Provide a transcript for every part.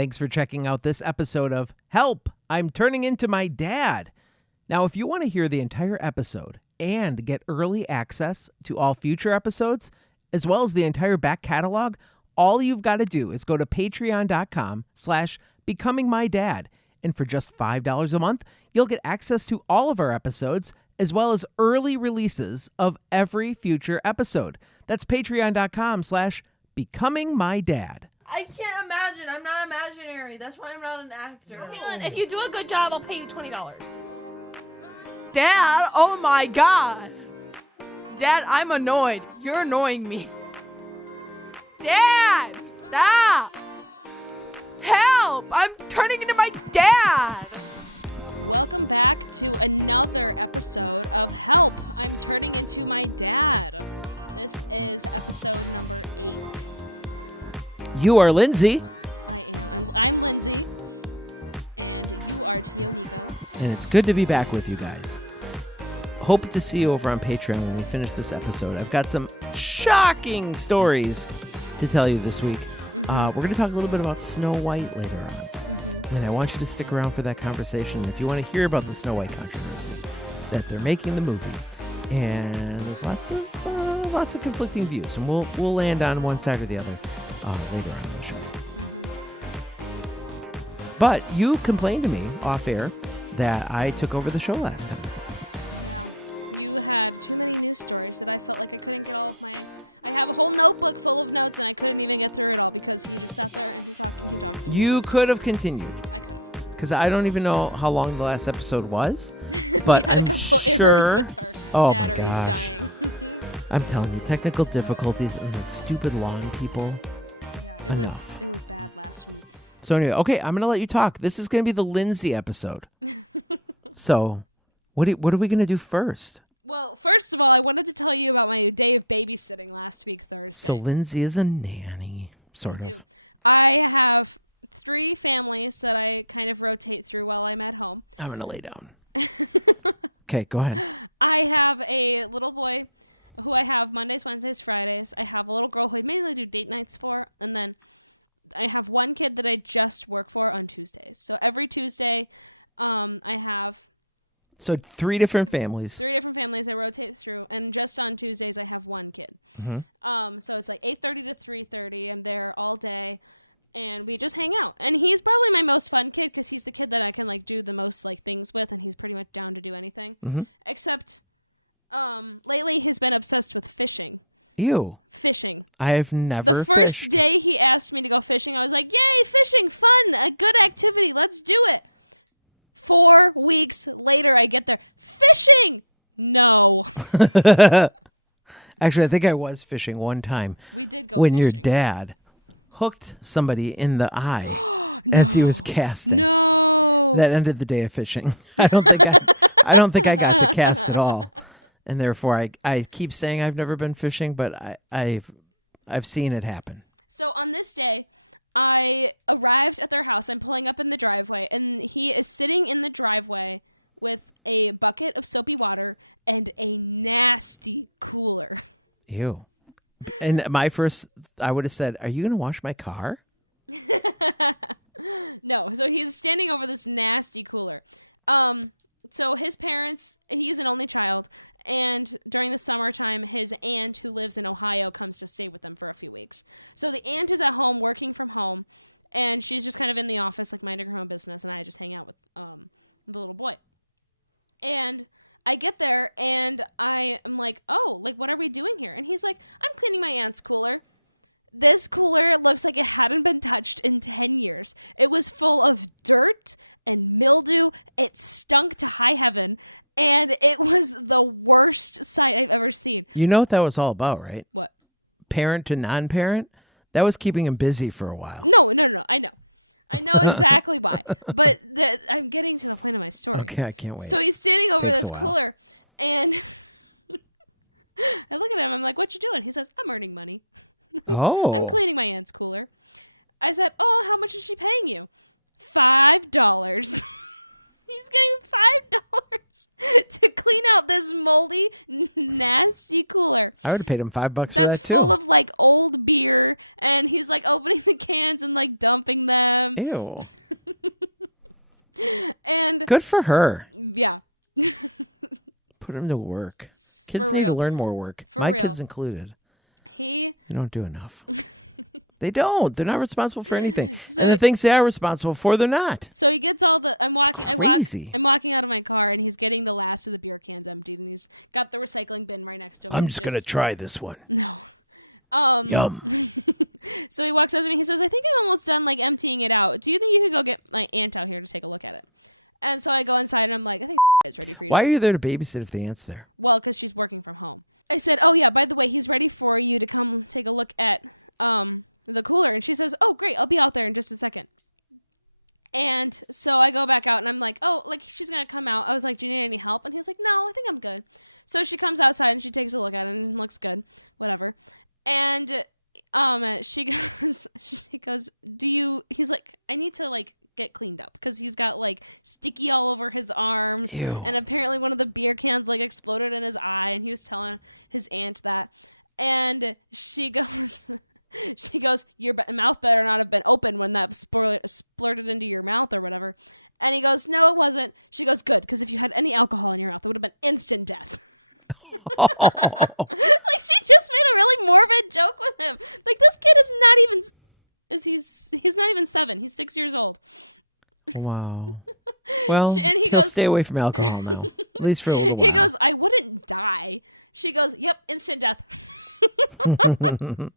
Thanks for checking out this episode of Help, I'm Turning Into My Dad. Now, if you want to hear the entire episode and get early access to all future episodes, as well as the entire back catalog, all you've got to do is go to patreon.com/becomingmydad. And for just $5 a month, you'll get access to all of our episodes, as well as early releases of every future episode. That's patreon.com/becomingmydad. I can't imagine. I'm not imaginary. That's why I'm not an actor. Kaylin, if you do a good job, I'll pay you $20. Dad, oh my God. Dad, I'm annoyed. You're annoying me. Dad, stop. Help, I'm turning into my dad. You are Lindsay. And it's good to be back with you guys. Hope to see you over on Patreon when we finish this episode. I've got some shocking stories to tell you this week. We're going to talk a little bit about Snow White later on. And I want you to stick around for that conversation if you want to hear about the Snow White controversy, that they're making the movie. And there's lots of conflicting views. And we'll land on one side or the other later on in the show. But you complained to me off air that I took over the show last time. You could have continued, because I don't even know how long the last episode was, but I'm sure. Oh my gosh. I'm telling you, technical difficulties and the stupid lawn people. Enough. So anyway, okay, I'm going to let you talk. This is going to be the Lindsay episode. So, what are we going to do first? Well, first of all, I wanted to tell you about my day of babysitting last week. So Lindsay is a nanny, sort of. I'm going to lay down. Okay, go ahead. I have a little boy who I have Monday time in Australia. I have a little girl who I mainly do maintenance for, and then I have one kid that I just work for on Tuesday. So every Tuesday, I have... So 3 different families. 3 different families I rotate through, and just on Tuesdays I have one kid. Mm-hmm. So it's like 8:30 to 3:30, and they're all day, and we just hang out. And he was probably my most fun kid because he's the kid that I can like do the most like things with, and he's pretty much down to do anything. Mm-hmm. Except, lately he's been obsessed with fishing. Ew. I have never fished. Today he asked me about fishing. I was like, yay, fishing, fun, a good activity, let's do it. 4 weeks later, I get there, fishing! No. Actually, I think I was fishing one time when your dad hooked somebody in the eye as he was casting. That ended the day of fishing. I don't think I got to cast at all. And therefore I keep saying I've never been fishing, but I've seen it happen. So on this day, I arrived at their house. I pulled up in the driveway, and he is sitting in the driveway with a bucket of soapy water and a nasty cooler. Ew. And I would have said, "Are you going to wash my car?" No, so he was standing over this nasty cooler. So his parents, he's an only child, and during the summertime, his aunt, who lives in Ohio, comes to stay with them for 2 weeks. So the aunt is at home working from home, and she's just kind of in the office like minding her own business, and I just hang out with little boy. And I get there, and I'm like, oh, like, what are we doing here? And he's like, I'm cleaning my aunt's cooler. This cooler looks like it hadn't been touched in 10 years. It was full of dirt and mildew. It stunk to high heaven. And it was the worst sight I've ever seen. You know what that was all about, right? What? Parent to non-parent? That was keeping him busy for a while. No, I know. I know exactly what. But I'm getting to the point of this. Okay, I can't wait. So he's sitting over Takes a his while. cooler, and I'm like, what you doing? He says, I'm earning money. Oh. I'm cleaning my aunt's cooler. I said, oh, how much is she paying you? $5. He's getting $5 to clean out this moldy, nasty cooler. I would have paid him $5 for that too. Like old beer, and he's like opening the cans and like dumping them. Ew. Good for her. Yeah. Put him to work. Kids need to learn more work. My kids included. They don't do enough. They don't. They're not responsible for anything. And the things they are responsible for, they're not. So he gets all the. It's crazy. I'm walking out of my car and he's getting the last of the beer can empty. He's got the recycling bin right next to him. I'm just going to try this one. Yum. So he walks up and he says, I think I'm almost done like emptying it out. Do you think you can go get my aunt out here and take a look at it? And so I go outside and I'm like, Why are you there to babysit if the aunt's there? well, because she's working from home. I said, oh yeah, by the way, he's ready for you to come take a look at the cooler. And she says, oh great, I'll be out here in just a second. And so I go back out and I'm like, oh, like she's not coming out. I was like, do you need any help? And he's like, no, I think I'm good. So she comes outside and she takes a look at it and he's like, whatever. And she goes, he's like, I need to like get cleaned up because he's got like sticky all over his arm. Ew. And apparently one of the beer cans like exploded in his eye. And he was telling his aunt that. And she goes, your mouth better not have been open when that exploded into your mouth or whatever. And he goes, no, it wasn't. He goes, good, because if you had any alcohol in your mouth, it would have been instant death. Just get a really morbid joke with him. Like, this kid is not even, he's not even 7. He's 6 years old. Wow. Well, he'll stay away from alcohol now, at least for a little while. I wouldn't die. She goes, yep, instant death. So then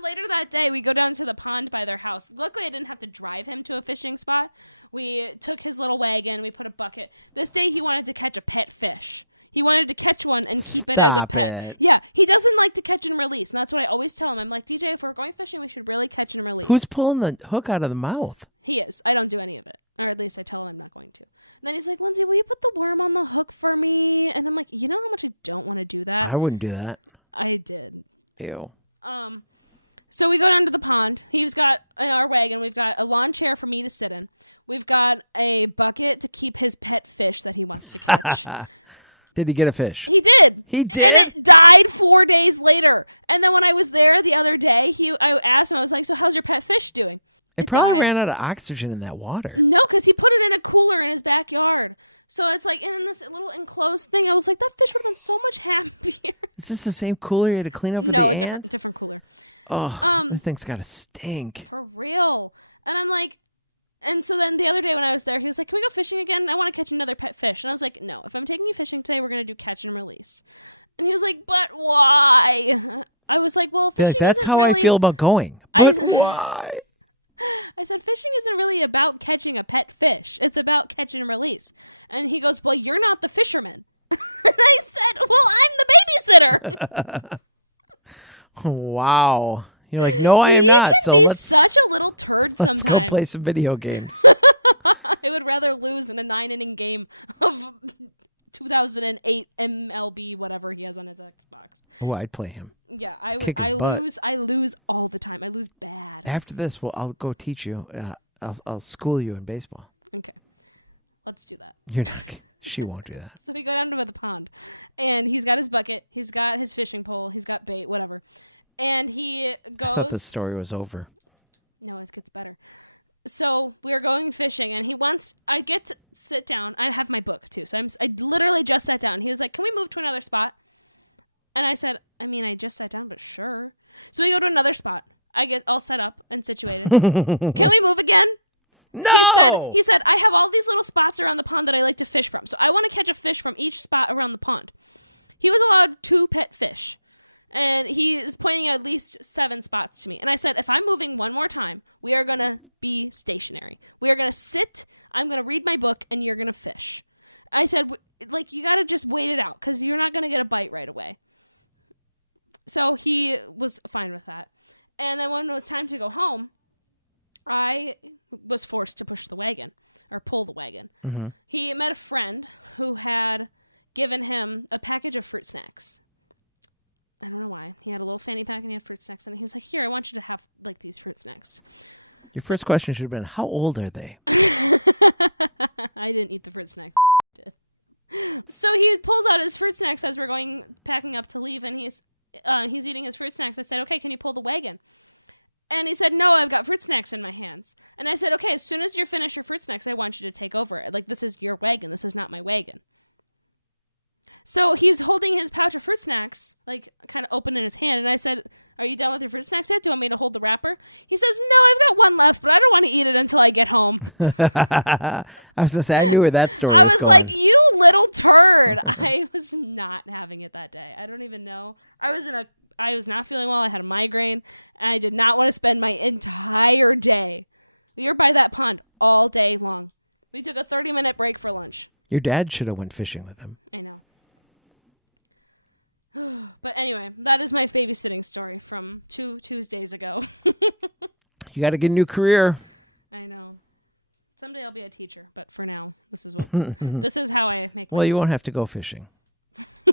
later that day, we go down to the pond by their house. Luckily, I didn't have to drive him to a fishing spot. We took his little wagon, we put a bucket. This day, he wanted to catch a pet fish. He wanted to catch one. Stop it. Yeah, he doesn't like to catch and release. That's why I always tell him, like, TJ, if we're going fishing, we should really catch and release. Who's pulling the hook out of the mouth? He is. I don't do any of it. Or at least I told him. And he's like, Lindsay, will you put the worm on the hook for me? And I'm like, you know what? I don't want to do that. I wouldn't do that. I did. Ew. So we go down to the pond. He's got, in our wagon, we've got a lawn chair for me to sit in. We've got a bucket to keep his pet fish that he wants. Did he get a fish? He did. He did? Died 4 days later. And then when I was there the other day, I asked him, I was like, so how's your pet fish doing? It probably ran out of oxygen in that water. No, because he put it in a cooler in his backyard. So it's like, it was this little enclosed thing. I was like, what fish is this? Is this the same cooler you had to clean up with the ant? Oh, that thing's got to stink. Real. And I'm like, and so then the other day when I was there, he was like, can we go fishing again? I want to catch another pet fish. And I was like, no, if I'm taking you fishing today, we're going to do catch and release. And he was like, but why? I was like, well, Be like, that's how I feel about going. But why? I said, fishing isn't really about catching a pet fish. It's about catch and release. And he goes, well, you're not the fisherman. And I said, well, I'm the babysitter. Wow. You're like, no, I am not. So let's go play some video games. I would rather lose in a 9-inning game of 2008 MLB, whatever he has on his Xbox. Oh, I'd play him. Yeah, Kick his butt. I lose all the time. I lose bad. After this, well, I'll go teach you. I'll school you in baseball. Let's do that. You're not. She won't do that. So we go down to the film, and he's got his bucket, he's got his fishing pole, he's got bait, whatever. And he I thought the story was over. No, it gets better. So we're going fishing, and he wants, I get to sit down, I have my book too, so I literally just sat down. He was like, can we move to another spot? And I said, I mean, I just sat down, sure. So we go to another spot. I'll sit up and sit down. Can we move again? No! He said, I have all these little spots around the pond that I like to fish from, so I want to catch a fish from each spot around the pond. He was allowed 2 pet fish, and he was putting at least 7 spots to me. And I said, if I'm moving one more time, we are going to be stationary. We're going to sit, I'm going to read my book, and you're going to fish. I said, like, you got to just wait it out, because you're not going to get a bite right away. So he was fine with that. And then when it was time to go home, I was forced to push the wagon, or pull the wagon. Mm-hmm. He met a friend who had given him a package of fruit snacks. I don't know why. He had locally had any fruit snacks, and he was like, here, I want you to have these fruit snacks. Your first question should have been, how old are they? I'm going to eat the fruit snacks. So he pulls out his fruit snacks as we're going, packing up to leave, and he's eating his fruit snacks. I said, okay, can you pull the wagon? And he said, no, I've got fruit snacks in my hands. And I said, okay, as soon as you're finished with fruit snacks, I want you to take over. Like, this is your wagon. This is not my wagon. So he's holding his pouch of fruit snacks, like, kind of open in his hand. And I said, are you done with the fruit snacks? Do you want me to hold the wrapper? He says, no, I've got one left, bro. I don't want to eat it until I get home. I was going to say, I knew where that story was going. You little turd. I was not having it that day. I don't even know. I was not feeling well. I had a migraine. I did not want to spend my entire day here by that pond all day long. We took a 30-minute break for lunch. Your dad should have went fishing with him. But anyway, that is my babysitting story from 2 Tuesdays ago. You got to get a new career. I know. Someday I'll be a teacher, but for now, this is how I think. Well, you won't have to go fishing. No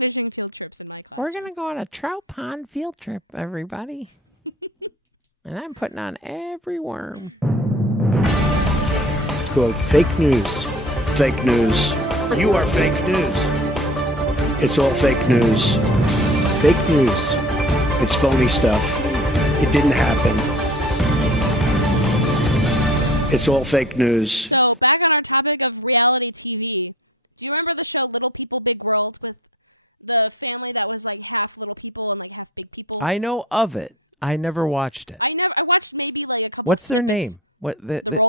fishing fun trips in my class. We're going to go on a trout pond field trip, everybody. And I'm putting on every worm. It's called fake news. Fake news. You are fake news. It's all fake news. Fake news. It's phony stuff. It didn't happen. It's all fake news. On a topic of reality TV, do you remember the show Little People, Big World with the family that was like half little people and like half big people? I know of it. I never watched it. I watched maybe like a couple What's their name? What the of them.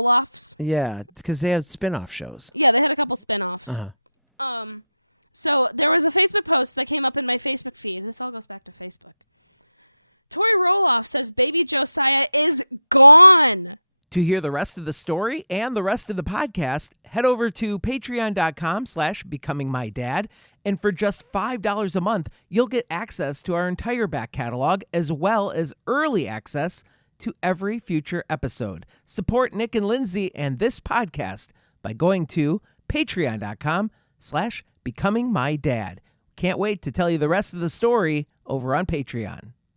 Yeah, because they have spin-off shows. Yeah, they had a couple spin-offs. Uh-huh. So there was a Facebook post that came up in my Facebook feed, and this all goes back to Facebook. Tori Roloff says baby Josiah is gone. To hear the rest of the story and the rest of the podcast, head over to patreon.com/becomingmydad. And for just $5 a month, you'll get access to our entire back catalog as well as early access to every future episode. Support Nick and Lindsay and this podcast by going to patreon.com/becomingmydad. Can't wait to tell you the rest of the story over on Patreon.